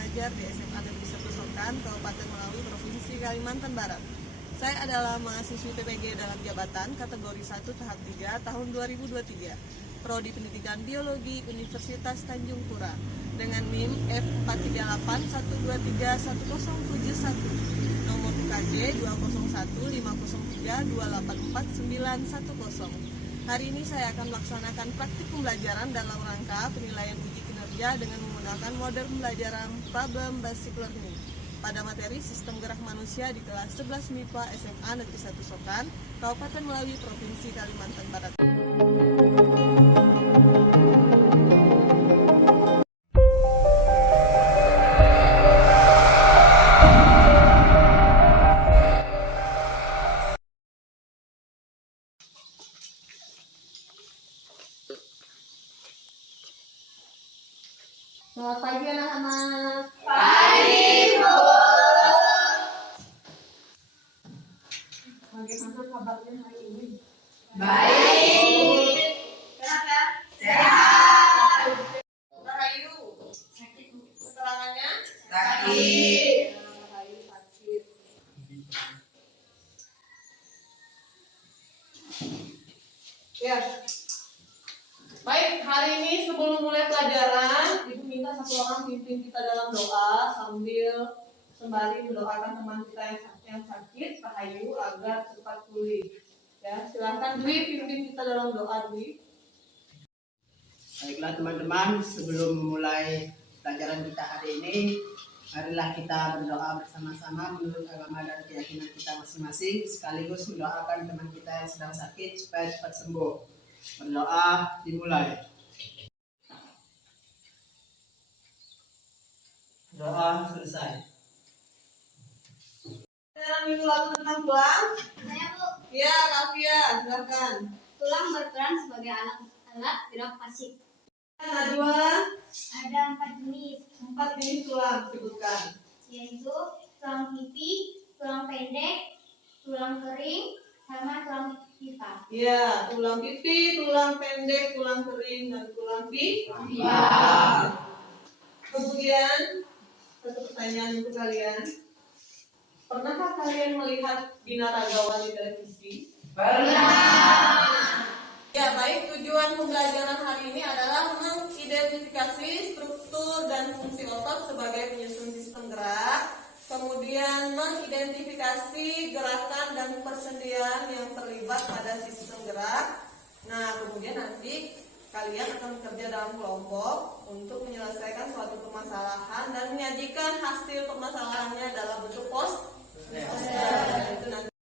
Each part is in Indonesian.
mengajar di SMA Negeri 1 Sokan, Kabupaten Melawi, Provinsi Kalimantan Barat. Saya adalah mahasiswi TPG dalam jabatan kategori 1 tahap 3 tahun 2023, Prodi Pendidikan Biologi Universitas Tanjung Pura, dengan NIM F43812310771, nomor UKJ 2015032849110. Hari ini saya akan melaksanakan praktik pembelajaran dalam rangka penilaian uji kinerja dengan menggunakan model pembelajaran Problem Basic Learning pada materi Sistem Gerak Manusia di kelas 11 MIPA SMA Negeri 1 Sokan, Kabupaten Melawi, Provinsi Kalimantan Barat. Selamat pagi anak-anak. Pagi, Bu. Bagaimana kabarnya hari ini? Baik. Sehat ya? Sehat. Rahayu. Sakit. Keterangannya? Sakit. Rahayu sakit. Ya. Baik, hari ini sebelum mulai pelajaran, Ibu minta satu orang pimpin kita dalam doa sambil sembari mendoakan teman kita yang sakit, Rahayu, agar cepat pulih. Ya, silakan Dwi pimpin kita dalam doa, Dwi. Baiklah teman-teman, sebelum memulai pelajaran kita hari ini, marilah kita berdoa bersama-sama menurut agama dan keyakinan kita masing-masing, sekaligus mendoakan teman kita yang sedang sakit supaya cepat sembuh. Berdoa dimulai. Doa selesai. Pelajaran minggu lalu tentang tulang? Saya, Bu. Ya, Kafia, silakan. Tulang berperan sebagai alat gerak pasif. Najwa, Ada 4 jenis, 4 jenis tulang sebutkan. yaitu tulang pipi, tulang pendek, tulang kering, sama tulang pipa. Ya, tulang pipi, tulang pendek, tulang kering, dan tulang pipa. Kemudian, satu pertanyaan untuk kalian. Pernahkah kalian melihat binaragawan di televisi? Pernah. Ya, baik. Tujuan pembelajaran hari ini adalah mengidentifikasi struktur dan fungsi otot sebagai penyusun sistem gerak. Kemudian mengidentifikasi gerakan dan persendian yang terlibat pada sistem gerak. Nah, kemudian nanti kalian akan bekerja dalam kelompok untuk menyelesaikan suatu permasalahan dan menyajikan hasil permasalahannya dalam bentuk poster. Itu nanti.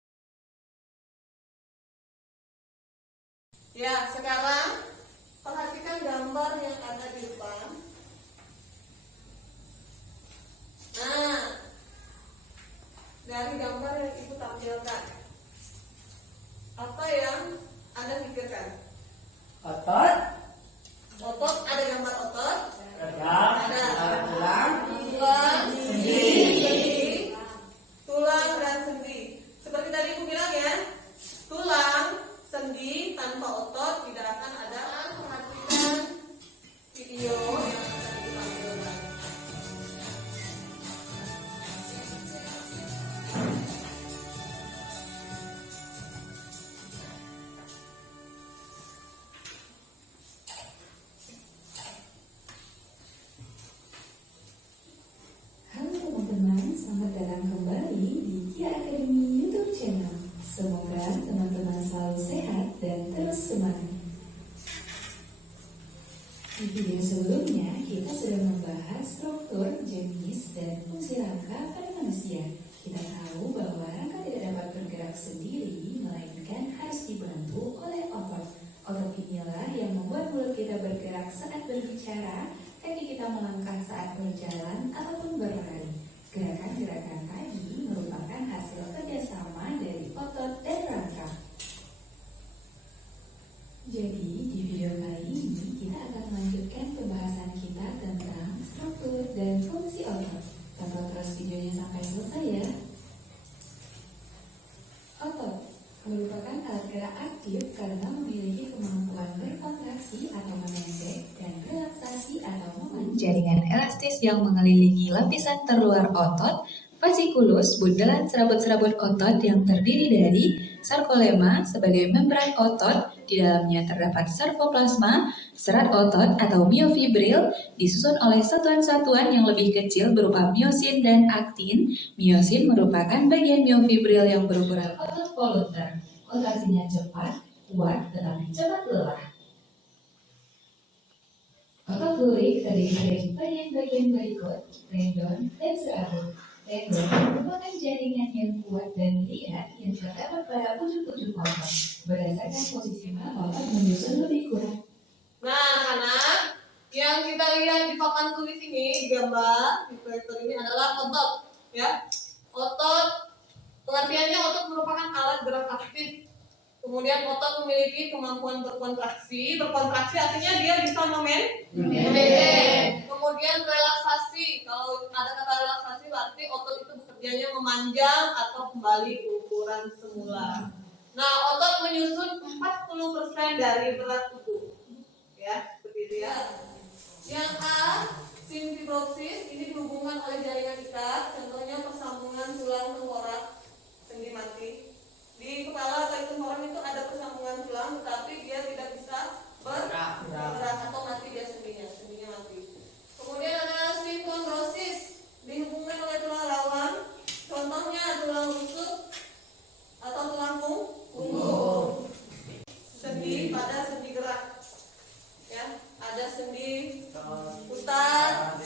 Ya, sekarang perhatikan gambar yang ada di depan. Nah, dari gambar yang Ibu tampilkan, apa yang Anda pikirkan? Otot, Otot, ada gambar otot? ada tulang, Sendi, tulang dan sendi. Seperti tadi Ibu bilang ya, tulang, sendi tanpa otot tidak akan ada. Perhatikan video yang akan ditampilkan. Halo teman-teman, selamat datang kembali di Kia Academy YouTube channel. Semoga teman-teman selalu sehat dan terus semangat. Di video sebelumnya, kita sudah membahas struktur, jenis, dan fungsi rangka pada manusia. Kita tahu bahwa rangka tidak dapat bergerak sendiri, melainkan harus dibantu oleh otot. Otot inilah yang membuat mulut kita bergerak saat berbicara, kaki kita melangkah saat berjalan ataupun berlari. Gerakan-gerakan tadi merupakan hasil kerjasama dari otot dan rangka. Jadi, di video kali ini kita akan melanjutkan pembahasan kita tentang struktur dan fungsi otot. Tonton terus videonya sampai selesai ya. Otot merupakan alat gerak aktif karena memiliki kemampuan berkontraksi atau memendek dan relaksasi atau memanjang. jaringan elastis yang mengelilingi lapisan terluar otot, fasciculus, bundelan serabut-serabut otot yang terdiri dari sarkolema sebagai membran otot, di dalamnya terdapat sarkoplasma, serat otot atau miofibril, disusun oleh satuan-satuan yang lebih kecil berupa miosin dan aktin. Miosin merupakan bagian miofibril yang berukuran otot voluter. Kontraksinya cepat, kuat, tetapi cepat lelah. Otot lurik terdiri dari bagian-bagian berikut, tendon dan serabut. Tendon merupakan jaringan yang kuat dan lihat yang terdapat pada ujung-ujung otot. Berdasarkan posisi mana otot menyusun lebih kuat. Nah, anak-anak, yang kita lihat di papan tulis ini, di gambar, di proyektor ini adalah otot, ya. Otot, pengertiannya otot merupakan alat gerak aktif. Kemudian otot memiliki kemampuan berkontraksi. Berkontraksi artinya dia bisa memendek. Kemudian relaksasi. Kalau ada kata relaksasi berarti otot itu bekerjanya memanjang atau kembali ke ukuran semula. Nah, otot menyusun 40% dari berat tubuh. Ya, seperti itu ya. Yang A, simfibrosis, ini dihubungkan oleh jaringan ikat. Contohnya persambungan tulang tengkorak sendi mati. Di kepala atau tengkorak itu ada persambungan tulang, tetapi dia tidak bisa bergerak atau mati dia sendinya mati. Kemudian ada simkondrosis, dihubungkan oleh tulang rawan. Contohnya tulang rusuk atau tulang punggung. Sendi pada sendi gerak. Ya, ada sendi putar,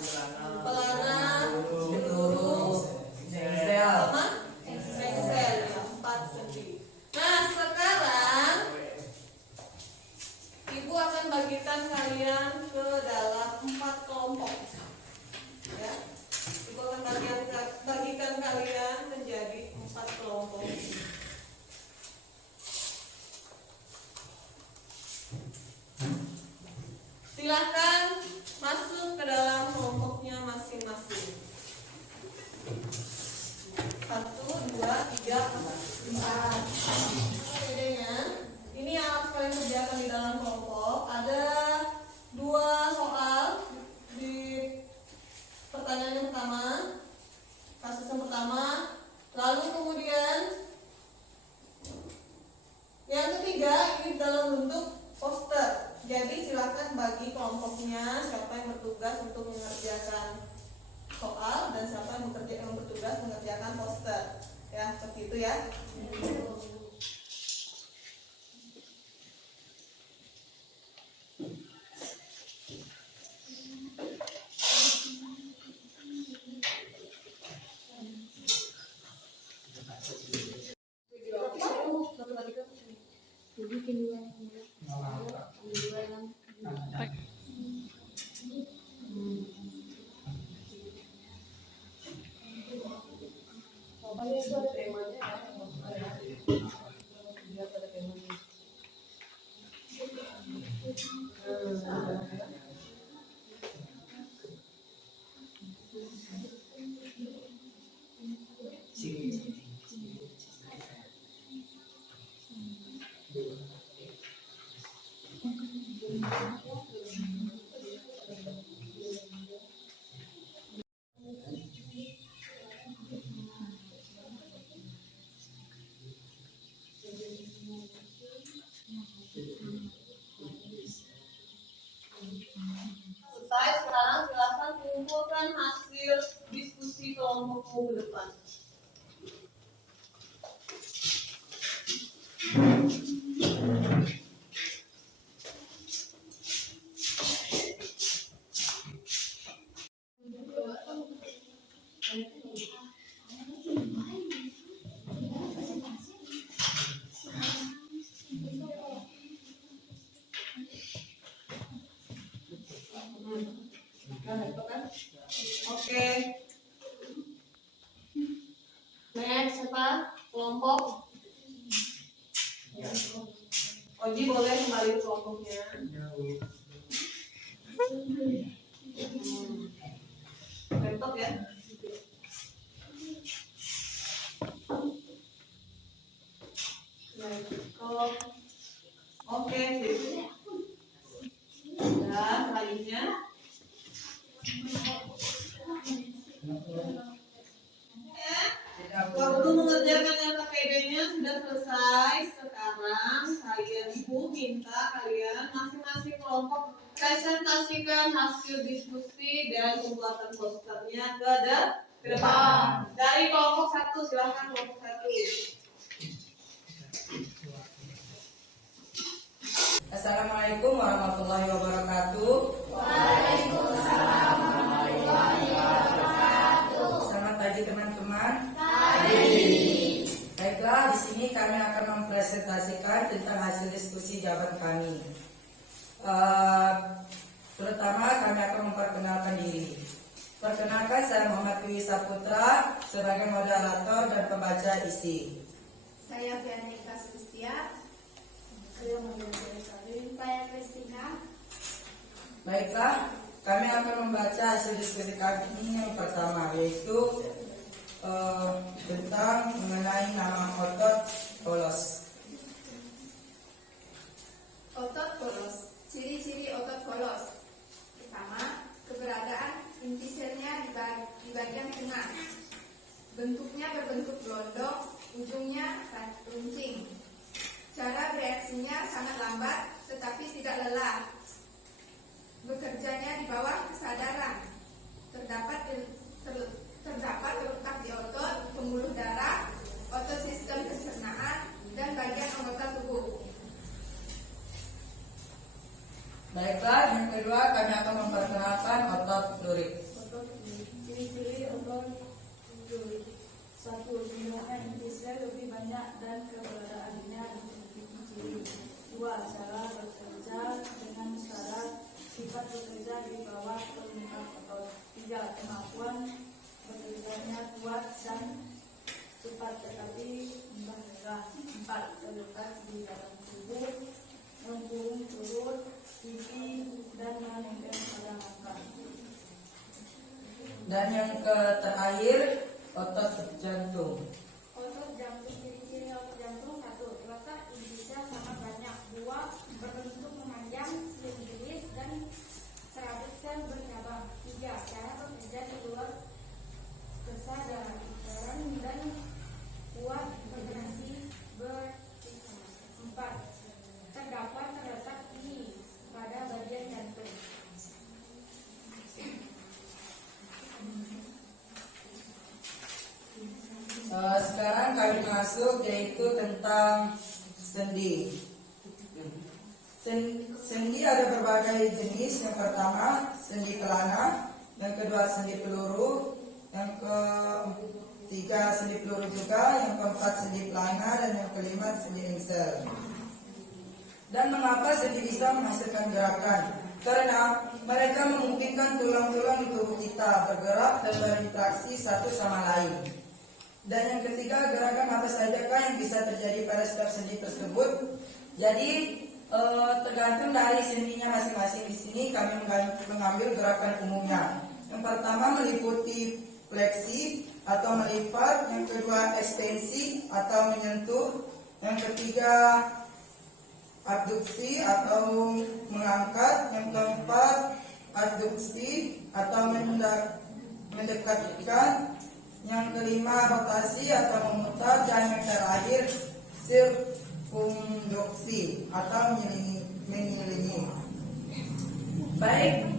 pelana, peluru, sama engsel, ya, 4 sendi. Nah, sekarang Ibu akan bagikan kalian ke dalam 4 kelompok. Ya, Ibu akan bagikan kalian menjadi 4 kelompok. Silakan masuk ke dalam kelompoknya masing-masing. 1, 2, 3, 4. Bedanya, ini yang harus kalian kerjakan di dalam kelompok. Ada 2 soal di pertanyaan yang pertama, kasus yang pertama. Lalu kemudian yang ketiga ini dalam bentuk poster. Jadi silakan bagi kelompoknya siapa yang bertugas untuk mengerjakan soal dan siapa yang bertugas mengerjakan poster. Ya, seperti itu ya. Selesai, sekarang silakan kumpulkan hasil diskusi kelompokmu ke depan. Oke. Next, siapa? Kelompok. Oji boleh kembali ke kelompoknya. Laptop ya. Laptop. Oke, sip. Nah, selanjutnya Waktu mengerjakan LKPD-nya sudah selesai. Sekarang ibu minta kalian masing-masing kelompok presentasikan hasil diskusi dan pembuatan posternya ke depan. Dari kelompok 1, silakan kelompok 1. Assalamualaikum warahmatullahi wabarakatuh. Waalaikumsalam warahmatullahi wabarakatuh. Selamat pagi teman-teman. Pagi. Baiklah, di sini kami akan mempresentasikan tentang hasil diskusi jawaban kami. Terutama kami akan memperkenalkan diri. Perkenalkan, saya Muhammad Dewi Saputra sebagai moderator dan pembaca isi. Saya Veronica Sulistia. Saya Kristina. Baiklah, kami akan membaca hasil diskusi kami yang pertama, yaitu tentang mengenai nama otot polos. Otot polos. Ciri-ciri otot polos. Pertama, keberadaan inti selnya di bagian tengah. Bentuknya berbentuk gelondong, ujungnya runcing. Cara bereaksinya sangat lambat, tetapi tidak lelah. Bekerjanya di bawah kesadaran. Terdapat terletak di otot pembuluh darah, otot sistem pencernaan, dan bagian anggota tubuh. Baiklah, yang kedua kami akan memperkenalkan otot lurik. Ciri-ciri otot lurik. 1. Jumlahnya inti sel lebih banyak dan keberadaannya lebih ciri. 2. Cara bekerja dengan syarat sifat bekerja di bawah perintah otot. 3. Kemampuan bekerjanya kuat dan cepat tetapi mudah lelah. 4. Terletak di dalam tubuh, memburung perut, pipi, dan menempel pada mata. Dan yang terakhir, otot jantung. Otot jantung. Ciri-ciri otot jantung. 1. Terletak inti sel sangat banyak. 2. Berbentuk memanjang, simetris, dan serabut sel bercabang. 3. Cara bekerja di luar kesadaran dan kuat bergerak bersama. 4. Terletak pada bagian jantung. Sekarang kami masuk yaitu tentang sendi. Sendi ada berbagai jenis. Yang pertama sendi kelana, yang kedua sendi peluru, yang ketiga sendi peluru juga, yang keempat sendi pelana, dan yang kelima sendi engsel. Dan mengapa sendi bisa menghasilkan gerakan? Karena mereka memungkinkan tulang-tulang di tubuh kita bergerak dan berinteraksi satu sama lain. Dan yang ketiga, gerakan apa sajakah yang bisa terjadi pada setiap sendi tersebut? Jadi tergantung dari sendinya masing-masing. Di sini kami mengambil gerakan umumnya. Yang pertama meliputi fleksi atau melipat, yang kedua ekstensi atau menyentuh, yang ketiga abduksi atau mengangkat, yang keempat adduksi atau mendekatkan, yang kelima rotasi atau memutar, dan yang terakhir sirkumduksi atau mengiringi. Baik,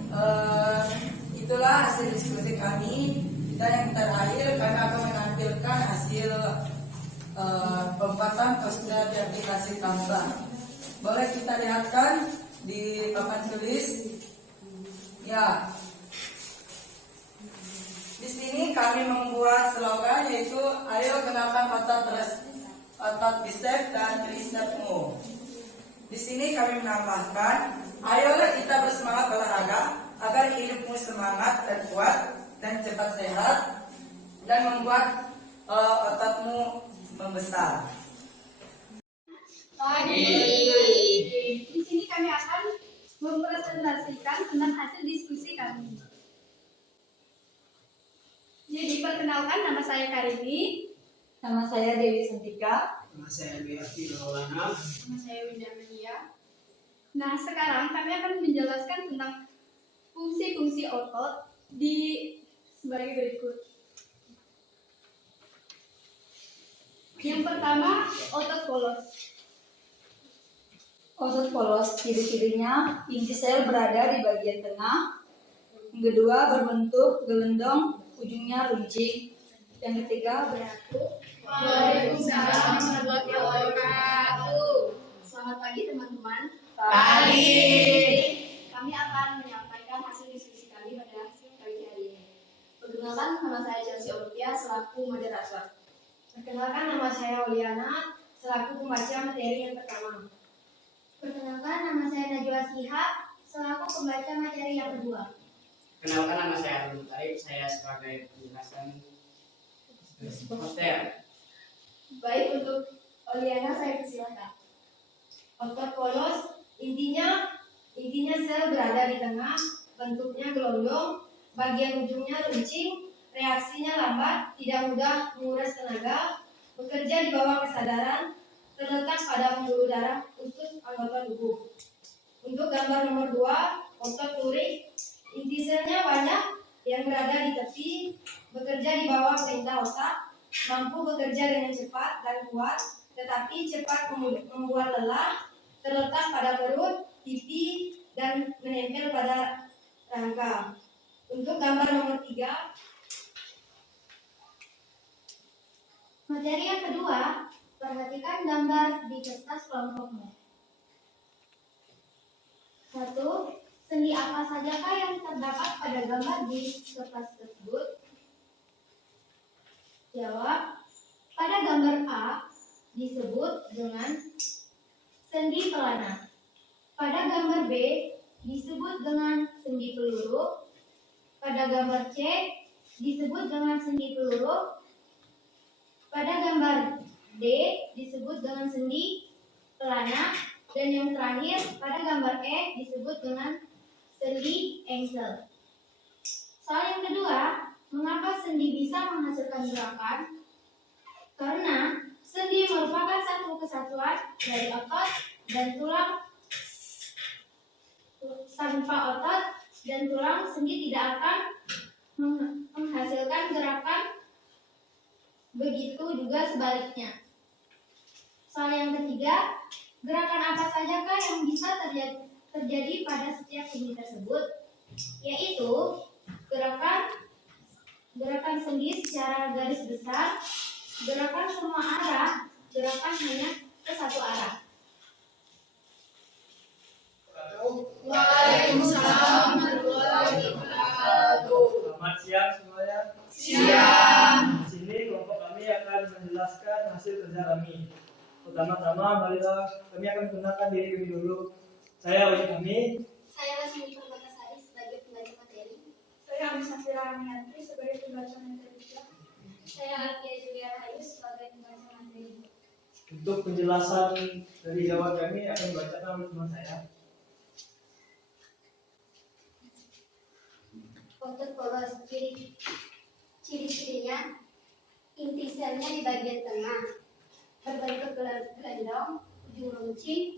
itulah hasil diskusi kami. Dan yang terakhir kami akan menampilkan hasil pembuatan poster di aplikasi Canva. Boleh kita lihatkan di papan tulis. Ya. Di sini kami membuat slogan yaitu ayo gunakan otot bicep dan tricepsmu. Di sini kami menambahkan, ayolah kita bersemangat olahraga agar hidupmu semangat dan kuat dan cepat sehat dan membuat ototmu membesar. Di sini kami akan mempresentasikan tentang hasil diskusi kami. Jadi perkenalkan, nama saya Karini. Nama saya Dewi Santika. Nama saya Biati Maulana. Nama saya Winda Melia. Nah, sekarang kami akan menjelaskan tentang fungsi-fungsi otot sebagai berikut. Yang pertama, otot polos. Otot polos, ciri-cirinya inti sel berada di bagian tengah. Yang kedua, berbentuk gelendong, ujungnya runcing. Yang ketiga, beratu. Waalaikumsalam warahmatullahi wabarakatuh. Selamat pagi teman-teman. Kami akan menyampaikan hasil diskusi kami pada pagi hari ini. Perkenalkan, nama saya Chelsea Olivia selaku moderator. Perkenalkan, nama saya Oliana selaku pembaca materi yang pertama. Perkenalkan, nama saya Najwa Sihab selaku pembaca materi yang kedua. Kenalkan, nama saya Abdul Taib, saya sebagai penjelasan hotel. Baik, untuk Oliana saya persilakan. Otot polos intinya sel berada di tengah, bentuknya gelondong, bagian ujungnya runcing, reaksinya lambat, tidak mudah menguras tenaga, bekerja di bawah kesadaran, terletak pada pembuluh darah usus anggota tubuh. Untuk gambar nomor 2, otot lurik, inti selnya banyak yang berada di tepi, bekerja di bawah perintah otak, mampu bekerja dengan cepat dan kuat, tetapi cepat membuat lelah, terletak pada perut, pipi, dan menempel pada rangka. Untuk gambar nomor 3, materi yang kedua, perhatikan gambar di kertas kelompokmu. 1. Sendi apa sajakah yang terdapat pada gambar di kertas tersebut? Jawab. Pada gambar A disebut dengan sendi pelana. Pada gambar B disebut dengan sendi peluru. Pada gambar C disebut dengan sendi peluru. Pada gambar D disebut dengan sendi pelana. Dan yang terakhir, pada gambar E disebut dengan sendi engsel. Soal yang kedua, mengapa sendi bisa menghasilkan gerakan? Karena sendi merupakan satu kesatuan dari otot dan tulang. Tanpa otot dan tulang, sendi tidak akan menghasilkan gerakan. Begitu juga sebaliknya. Soal yang ketiga, gerakan apa sajakah yang bisa terjadi pada setiap sendi tersebut? Yaitu gerakan sendi secara garis besar, gerakan semua arah, gerakan hanya ke satu arah. Waalaikumsalam warahmatullahi wabarakatuh. Selamat siang semuanya. Siang. Di sini kelompok kami akan menjelaskan hasil kerja kami. Pertama-tama, marilah kami akan mengenalkan diri kami dulu. Saya wajib kami. Saya Lasmi Perbatasari sebagai pembaca materi. Saya Amisa Firamianti sebagai pembaca materi. Saya Artia Julia Rahayu sebagai pembaca materi. Untuk penjelasan dari jawaban kami akan dibacakan oleh teman saya. Otot polos, ciri-cirinya inti selnya di bagian tengah, berbentuk gelendong, ujung runcing,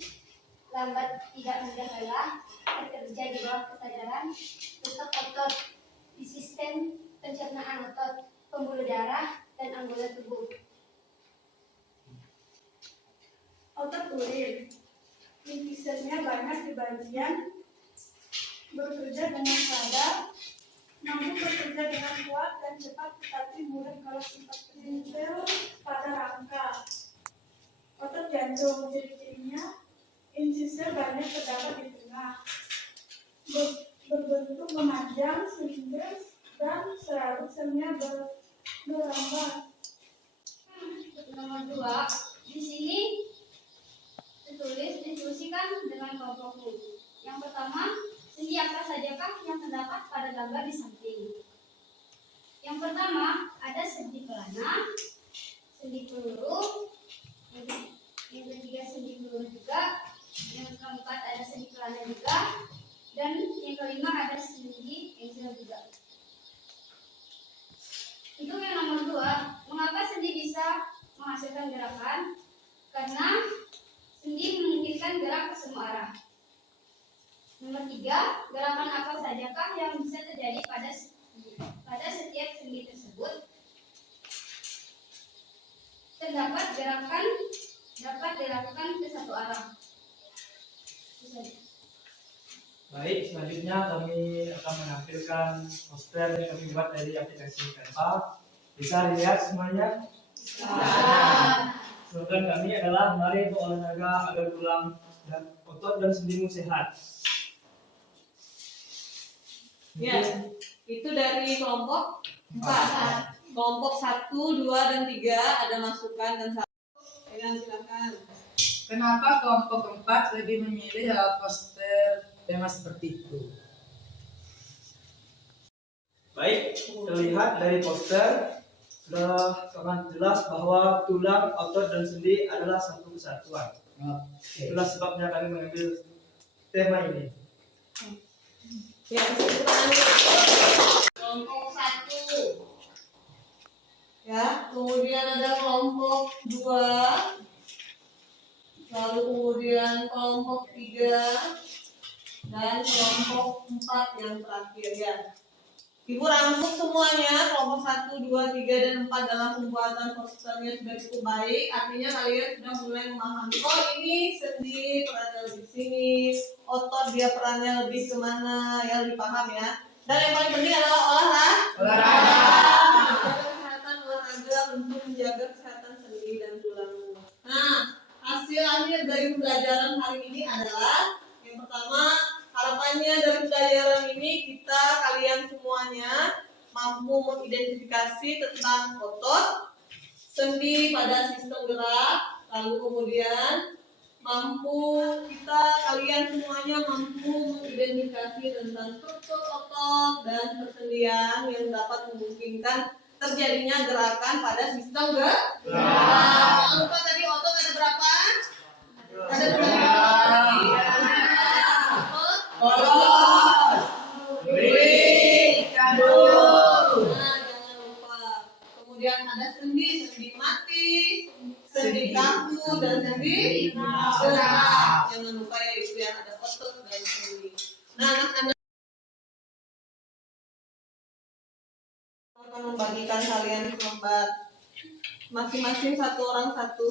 lambat tidak mudah lelah, bekerja di bawah kesadaran, letak otot di sistem pencernaan otot, pembuluh darah, dan anggota tubuh. Otot urin, inti selnya banyak di bagian, bekerja dengan sadar, mampu bekerja dengan kuat dan cepat, tetapi mudah kalau sifat menempel pada rangka. Otot jantung, ciri-cirinya inti sel banyak terdapat di tengah, berbentuk memanjang, silinder, dan serabut selnya berambat. Nomor 2, di sini ditulis diskusikan dengan kelompokmu. Yang pertama, sendi apa sajakah yang terdapat pada gambar di samping? Yang pertama, ada sendi pelana, sendi peluru, yang ketiga sendi peluru juga, yang keempat ada sendi pelana juga, dan yang kelima ada sendi engsel juga. Untuk yang nomor 2, mengapa sendi bisa menghasilkan gerakan? Karena sendi memungkinkan gerak ke semua arah. Nomor 3, gerakan apa sajakah yang bisa terjadi pada setiap sendi tersebut? Terdapat gerakan dapat dilakukan ke satu arah. Baik, selanjutnya kami akan menampilkan poster yang kami buat dari aplikasi Canva. Bisa dilihat semuanya? Slogan kami adalah mari berolahraga agar tulang dan otot dan sendimu sehat. Ya, itu dari kelompok 4. Kelompok 1, 2, dan 3 ada masukan dan saran. Silakan. Kenapa kelompok 4 lebih memilih poster tema seperti itu? Baik, terlihat dari poster sudah sangat jelas bahwa tulang, otot, dan sendi adalah satu kesatuan. Itulah sebabnya kami mengambil tema ini. Ya, kelompok 1. Ya, kemudian ada kelompok 2. Lalu kemudian kelompok 3 dan kelompok 4 yang terakhir ya. Ibu rangkum semuanya, kelompok 1, 2, 3, dan 4 dalam pembuatan posternya sudah cukup baik. Artinya kalian sudah mulai memahami, oh ini sendi perannya lebih sini, otot dia perannya lebih kemana, ya lebih paham ya. Dan yang paling penting adalah olahraga. Kesehatan olahraga untuk menjaga kesehatan sendi dan tulangmu. Nah, hasil akhir dari pembelajaran hari ini adalah yang pertama, harapannya dari pembelajaran ini kalian semuanya mampu mengidentifikasi tentang otot, sendi pada sistem gerak, lalu kemudian kalian semuanya mampu mengidentifikasi tentang struktur otot dan persendian yang dapat memungkinkan terjadinya gerakan pada sistem gerak. Jangan lupa tadi otot ada berapa? Ada berapa? Jangan lupa. Kemudian ada sendi mati, sendi kaku, dan sendi gerak. Jangan lupa ya itu yang ada otot dan sendi. Nah, anak-anak akan membagikan kalian lembar masing-masing satu orang satu.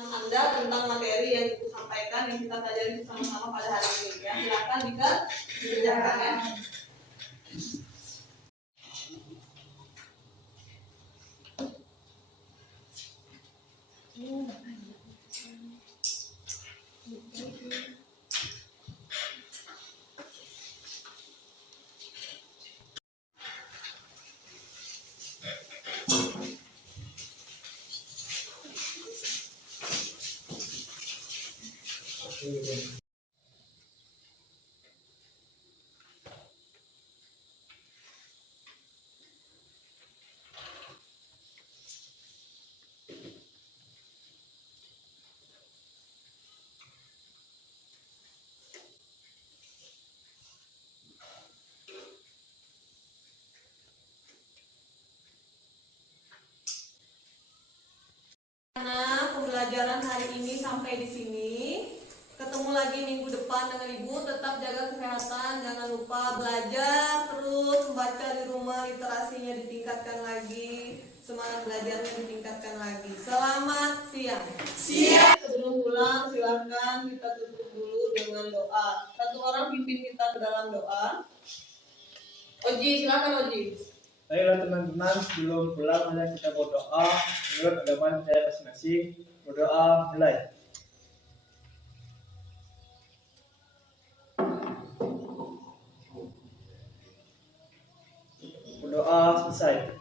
Anda tentang materi yang Ibu sampaikan yang kita pelajari bersama-sama pada hari ini ya. Silakan dikerjakan ya. Nah, pembelajaran hari ini sampai di sini. Ketemu lagi minggu depan dengan Ibu. Tetap jaga kesehatan, jangan lupa belajar terus, membaca di rumah, literasinya ditingkatkan lagi, semangat belajarnya ditingkatkan lagi. Selamat siang. Sebelum pulang silahkan kita tutup dulu dengan doa. Satu orang pimpin kita ke dalam doa. Oji, silakan Oji. Baiklah teman-teman, sebelum pulang mari kita berdoa menurut agama saya masing-masing. Berdoa mulai. Berdoa selesai.